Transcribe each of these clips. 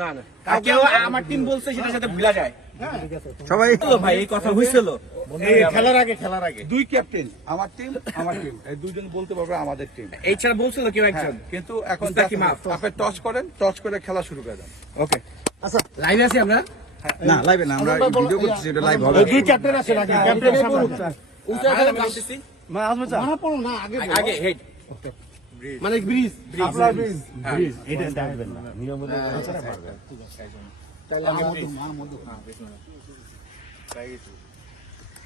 না না কেউ আমার টিম বলছে সেটার সাথে ভুলা যায় সবাই ভাই এই কথা হয়েছিল খেলার আগে দুই ক্যাপ্টেন আমার টিম এই দুইজন বলতে পারবে আমাদের টিম। এই ছাড়া বলছিল কেউ একজন কিন্তু এখন মুস্তাকি মাফ। আপনি টস করেন, টস করে খেলা শুরু করে দেন। ওকে আচ্ছা লাইভে আছি আমরা না লাইভে না, আমরা ভিডিও করতেছি, এটা লাইভ হবে। দুই ক্যাপ্টেন আছে নাকি? ক্যাপ্টেন সামনে উল্টা খেলা বলতেছি মানে আজমত মারা পড়ো না আগে আগে হেড মানে ব্রিজ আপনার ব্রিজ এটা দেখবেন না নিয়ম মতো আচ্ছা পারবেন তাহলে আমি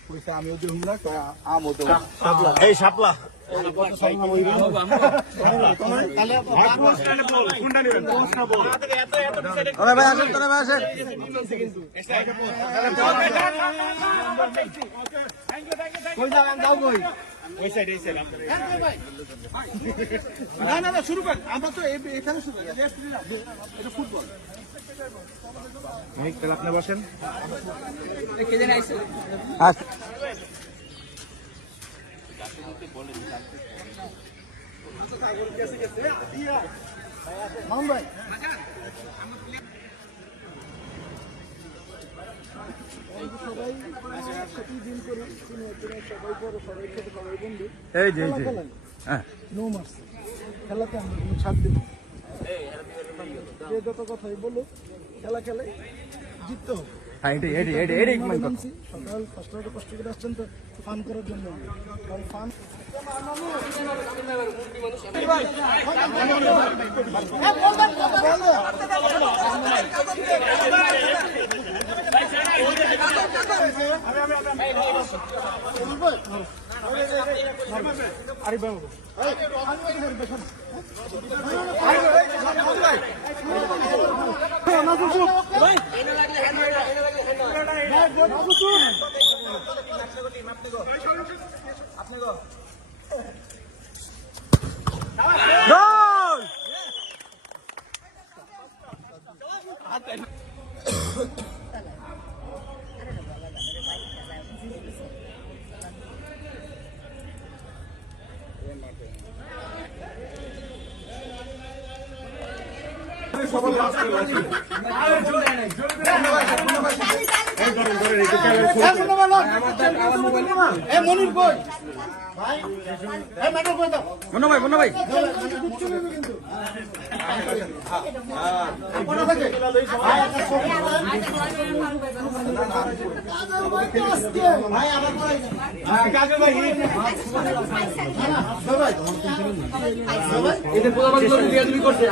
কইছে আমি ওদের হুমরা কয় আম ওদের শাপলা এই শাপলা ভাই আসেন, তোরা ভাই আসেন। না শুরু করেন আমরা তো এখানে শুরু করি এটা ফুটবল আপনি বসেন মামুন ভাই সবাই প্রতিদিন করে সবাই বড় সবাই ছোট সবাই বন্ধু এই যে হ্যাঁ নো মার্স খেলাতে আমরা কোনো ছাড় দেব যে যত কথাই বলো খেলা খেলে জিততে হবে হ্যাঁ সকাল কষ্ট করে আসছেন তো ফান করার জন্য ফান আরে বাবু মনির কই ভাই ম্যাটার কই দাও মনো ভাই ভাই আবার কাজে ভাই এদের পোলাপান করে দিয়ে তুমি করছে